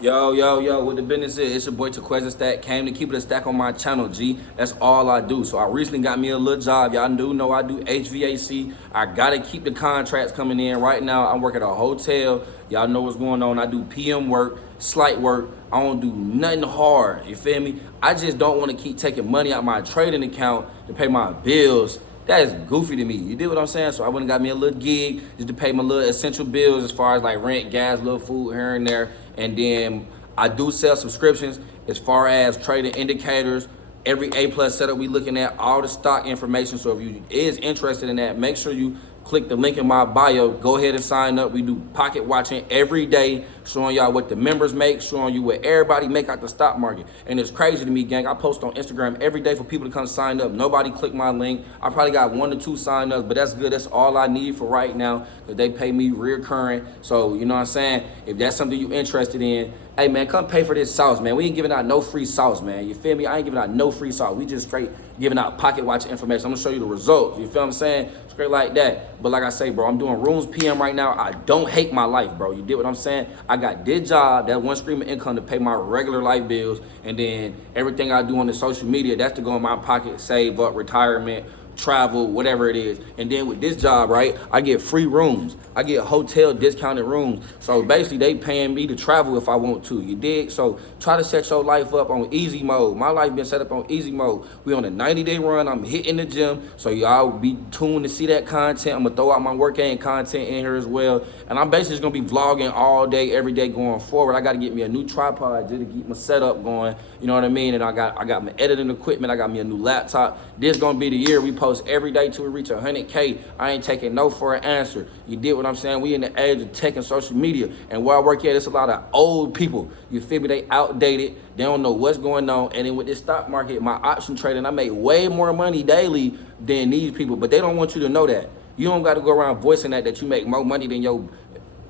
Yo, what the business is, it's your boy Tequeza Stack. Came to keep it a stack on my channel, G. That's all I do. So I recently got me a little job. Y'all do know I do HVAC. I gotta keep the contracts coming in. Right now, I'm working at a hotel. Y'all know what's going on. I do PM work, slight work. I don't do nothing hard, you feel me? I just don't wanna keep taking money out my trading account to pay my bills. That is goofy to me. You did what I'm saying? So I went and got me a little gig just to pay my little essential bills as far as like rent, gas, little food here and there. And then I do sell subscriptions as far as trading indicators, every A+ setup we looking at, all the stock information. So if you is interested in that, make sure you click the link in my bio. Go ahead and sign up. We do pocket watching every day, showing y'all what the members make, showing you what everybody make out the stock market. And it's crazy to me, gang. I post on Instagram every day for people to come sign up. Nobody click my link. I probably got 1 or 2 sign ups, but that's good. That's all I need for right now because they pay me recurring. So, you know what I'm saying? If that's something you interested in, hey, man, come pay for this sauce, man. We ain't giving out no free sauce, man. You feel me? I ain't giving out no free sauce. We just straight giving out pocket watch information. I'm gonna show you the results. You feel what I'm saying? Straight like that. But like I say, bro, I'm doing rooms PM right now. I don't hate my life, bro. You did what I'm saying? I got this job, that one stream of income to pay my regular life bills, and then everything I do on the social media, that's to go in my pocket, save up, retirement, travel, whatever it is. And then with this job, right, I get free rooms. I get hotel discounted rooms. So basically they paying me to travel if I want to, you dig? So try to set your life up on easy mode. My life been set up on easy mode. We on a 90-day run. I'm hitting the gym. So y'all be tuned to see that content. I'm gonna throw out my workout content in here as well. And I'm basically just gonna be vlogging all day, every day going forward. I gotta get me a new tripod just to keep my setup going. You know what I mean? And I got my editing equipment. I got me a new laptop. This gonna be the year we post every day till we reach 100K. I ain't taking no for an answer. You did what I'm saying? We in the age of tech and social media. And where I work at, it's a lot of old people. You feel me? They outdated. They don't know what's going on. And then with this stock market, my option trading, I make way more money daily than these people. But they don't want you to know that. You don't got to go around voicing that you make more money than your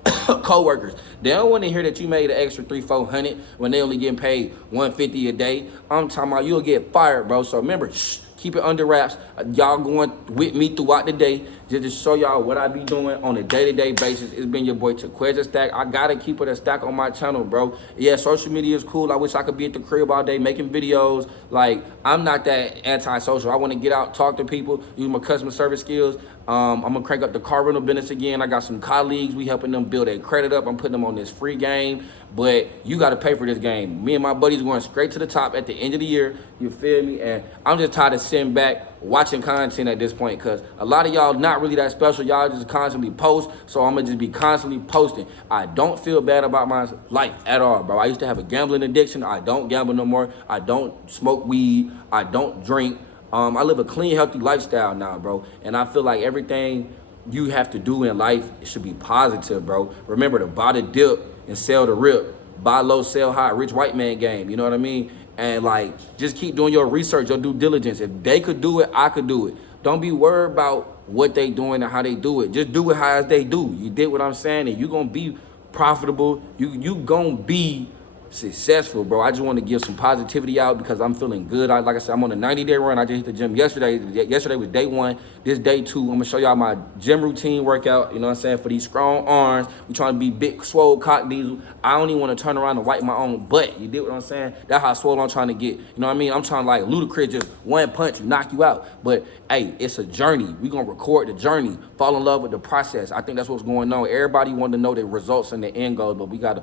co-workers. They don't want to hear that you made an extra $300-400 when they only getting paid $150 a day. I'm talking about you'll get fired, bro. So remember, keep it under wraps. Y'all going with me throughout the day just to show y'all what I be doing on a day-to-day basis. It's been your boy Tequeza Stack. I gotta keep it a stack on my channel, bro. Yeah, social media is cool. I wish I could be at the crib all day making videos. Like, I'm not that anti-social. I want to get out, talk to people, use my customer service skills. I'm gonna crank up the car rental business again. I got some colleagues. We helping them build their credit up. I'm putting them on this free game, but you got to pay for this game. Me and my buddies going straight to the top at the end of the year. You feel me? And I'm just tired of sitting back watching content at this point because a lot of y'all not really that special. Y'all just constantly post, so I'm gonna just be constantly posting. I don't feel bad about my life at all, bro. I used to have a gambling addiction. I don't gamble no more. I don't smoke weed. I don't drink. I live a clean, healthy lifestyle now, bro. And I feel like everything you have to do in life should be positive, bro. Remember to buy the dip and sell the rip. Buy low, sell high, rich white man game. You know what I mean? And like, just keep doing your research, your due diligence. If they could do it, I could do it. Don't be worried about what they doing and how they do it. Just do it how they do. You did what I'm saying, and you gonna be profitable. You gonna be successful, bro. I just want to give some positivity out because I'm feeling good. Like I said, I'm on a 90-day run. I just hit the gym yesterday. Yesterday was day 1. This day 2. I'm gonna show y'all my gym routine workout. You know what I'm saying? For these strong arms, we trying to be big, swole, cock diesel. I don't even want to turn around and wipe my own butt. You did what I'm saying? That's how swole I'm trying to get. You know what I mean? I'm trying to like Ludacris, just one punch, knock you out. But hey, it's a journey. We gonna record the journey. Fall in love with the process. I think that's what's going on. Everybody want to know the results and the end goals, but we gotta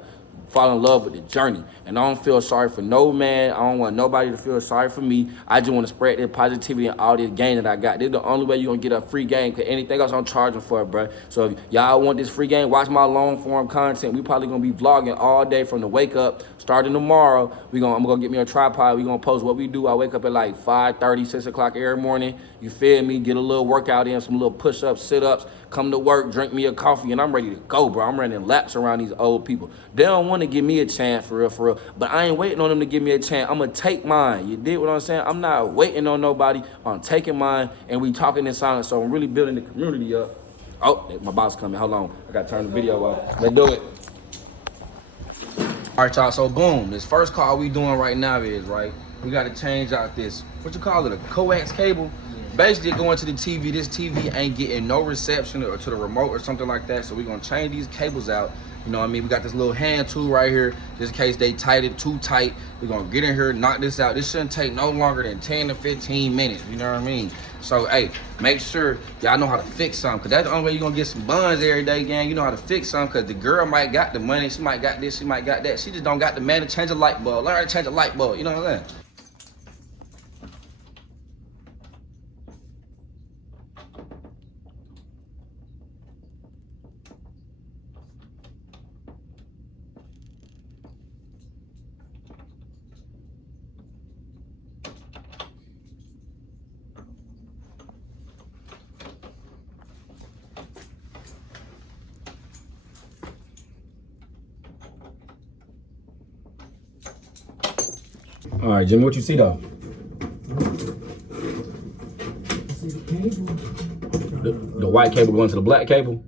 fall in love with the journey. And I don't feel sorry for no man. I don't want nobody to feel sorry for me. I just want to spread this positivity and all this gain that I got. This is the only way you're going to get a free game, because anything else I'm charging for it, bro. So if y'all want this free game, watch my long form content. We probably going to be vlogging all day from the wake up. Starting tomorrow, I'm going to get me a tripod. We're going to post what we do. I wake up at like 5:30, 6 o'clock every morning. You feel me? Get a little workout in, some little push-ups, sit-ups, come to work, drink me a coffee, and I'm ready to go, bro. I'm running laps around these old people. They don't want to give me a chance for real, but I ain't waiting on them to give me a chance. I'm going to take mine. You did what I'm saying? I'm not waiting on nobody. I'm taking mine, and we talking in silence, so I'm really building the community up. Oh, my boss coming. Hold on. I got to turn the video off. Let's do it. All right, y'all, so boom. This first call we doing right now is, right, we got to change out this, what you call it, a coax cable? Basically going to the TV. This TV ain't getting no reception or to the remote or something like that, so we're going to change these cables out. You know what I mean? We got this little hand tool right here, just in case they tight it too tight. We're gonna get in here, knock this out. This shouldn't take no longer than 10 to 15 minutes, you know what I mean? So, hey, make sure y'all know how to fix something, because that's the only way you're gonna get some buns every day, gang. You know how to fix something, because the girl might got the money, she might got this, she might got that. She just don't got the man to change a light bulb. Learn how to change a light bulb, you know what I'm saying? All right, Jimmy, what you see though? The white cable going to the black cable?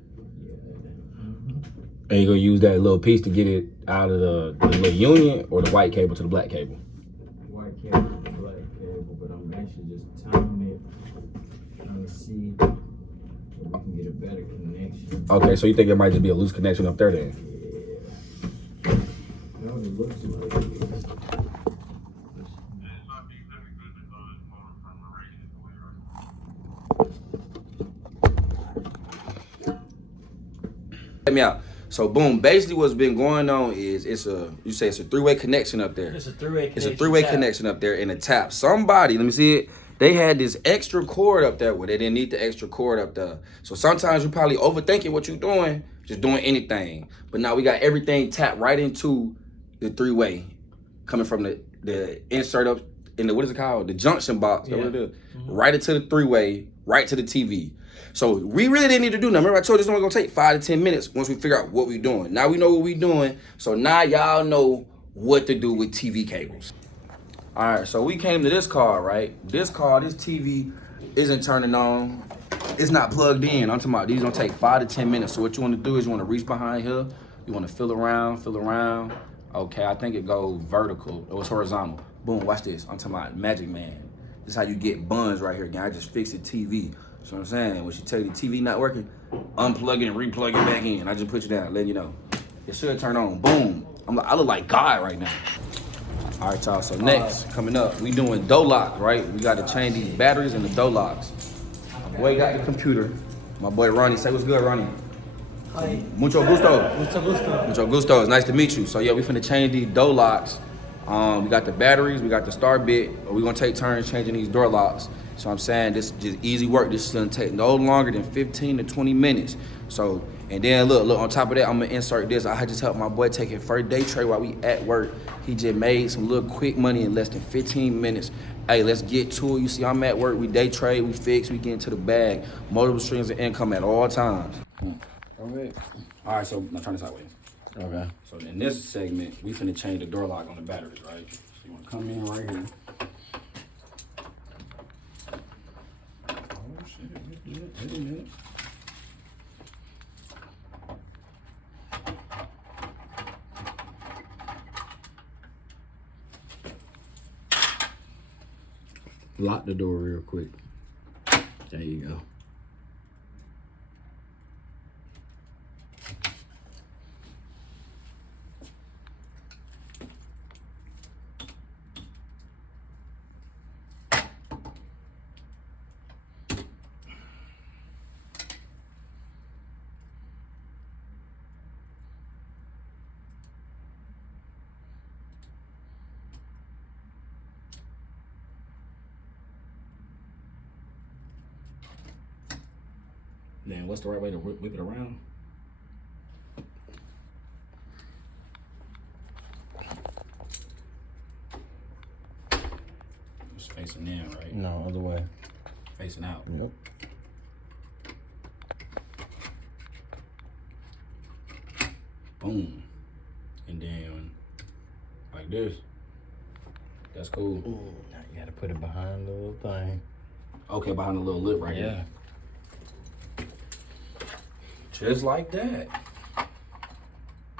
And you're gonna use that little piece to get it out of the little union, or the white cable to the black cable? White cable to the black cable, but I'm actually just timing it, trying to see if we can get a better connection. Okay, so you think it might just be a loose connection up there then? Yeah. No, it looks like it is. Check me out. So boom, basically what's been going on is you say it's a three-way connection up there. It's a three-way connection. It's a three-way connection up there in the tap. Somebody, let me see it. They had this extra cord up there where they didn't need the extra cord up there. So sometimes you're probably overthinking what you're doing, just doing anything. But now we got everything tapped right into the three-way, coming from the insert up in the, what is it called? The junction box. Yeah. What it is. Right into the three-way, right to the TV. So we really didn't need to do nothing. Remember I told you it's only gonna take 5 to 10 minutes once we figure out what we're doing. Now we know what we're doing, so now y'all know what to do with TV cables. All right, so we came to this car, right? This TV isn't turning on. It's not plugged in. I'm talking about these gonna take 5 to 10 minutes. So what you wanna do is you wanna reach behind here. You wanna feel around. Okay, I think it goes vertical. It was horizontal. Boom, watch this. I'm talking about Magic Man. This is how you get buns right here, again. I just fixed the TV. So what I'm saying, when she tell you the TV not working, unplug it and replug it back in. I just put you down, letting you know. It should turn on, boom. I look like God right now. All right, y'all, so next, coming up, we doing door lock, right? We gotta change these batteries and the door locks. My boy got the computer. My boy Ronnie, say what's good, Ronnie. Hi. Mucho gusto. Mucho gusto. Mucho gusto, it's nice to meet you. So yeah, we finna change these door locks. We got the batteries, we got the start bit. We're gonna take turns changing these door locks. So I'm saying this is just easy work. This is gonna take no longer than 15 to 20 minutes. So, and then look, on top of that, I'm gonna insert this. I just helped my boy take his first day trade while we at work. He just made some little quick money in less than 15 minutes. Hey, let's get to it. You see, I'm at work, we day trade, we fix, we get into the bag. Multiple streams of income at all times. Okay. All right, so now turn this sideways. Okay. So in this segment, we finna change the door lock on the batteries, right? So you wanna come in right here. Oh shit, wait a minute. Lock the door real quick. There you go. Then what's the right way to whip it around? It's facing in, right? No, other way. Facing out. Yep. Boom. And then like this. That's cool. Ooh, now you gotta put it behind the little thing. Okay, behind the little lip right here. Just like that.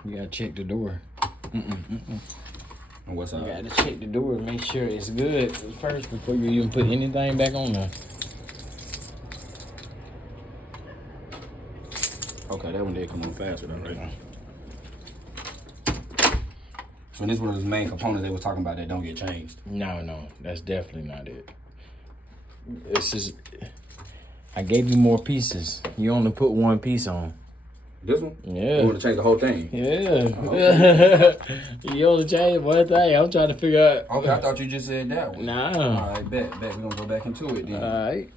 You gotta check the door. And what's up? You gotta check the door and make sure it's good first before you even put anything back on there. Okay, that one did come on faster though, right? So this is one of those main components they was talking about that don't get changed. No, that's definitely not it. This is. I gave you more pieces. You only put one piece on. This one? Yeah. You want to change the whole thing? Yeah. Oh, okay. You only changed one thing. I'm trying to figure out. Okay, I thought you just said that one. Nah. All right, bet. We're going to go back into it then. All right.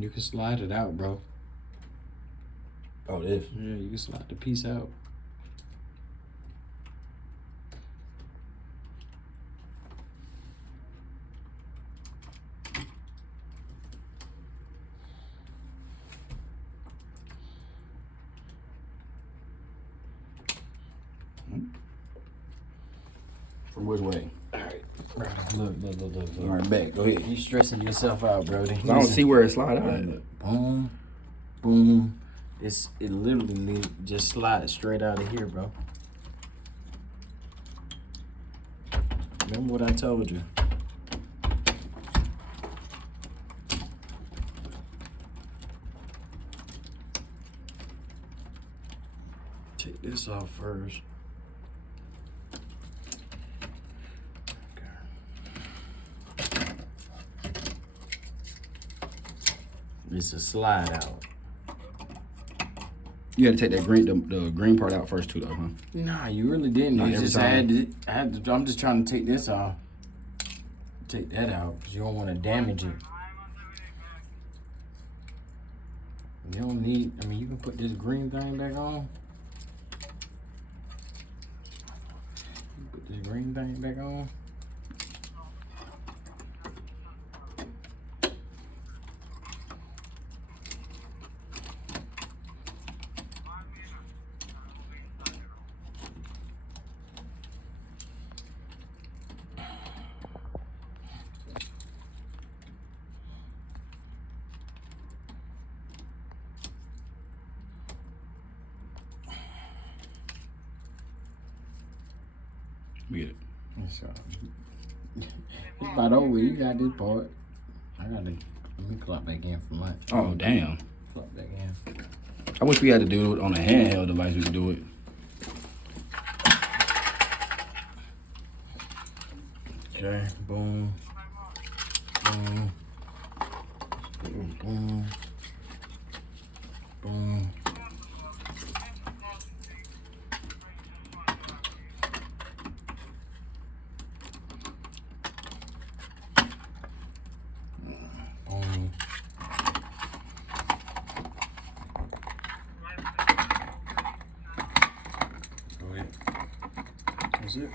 You can slide it out, bro. Oh, this? Yeah, you can slide the piece out. From which way? All right. Look. All right, back. Go ahead. You stressing yourself out, Brody. I don't see where it slide out. Boom, boom. It literally just slides straight out of here, bro. Remember what I told you. Take this off first. It's a slide out. You had to take that the green part out first too, though, huh? Nah, you really didn't. Not You every just time. had to. I'm just trying to take this off. Take that out because you don't want to damage it. You don't need. I mean, you can put this green thing back on. Put this green thing back on. We get it. It's about over. You got this part. I gotta let me clock back in for lunch. Oh, damn. Clock back in. I wish we had to do it on a handheld device. We could do it. Okay. Boom. Boom. Boom. Boom. Boom. Go ahead. That's it.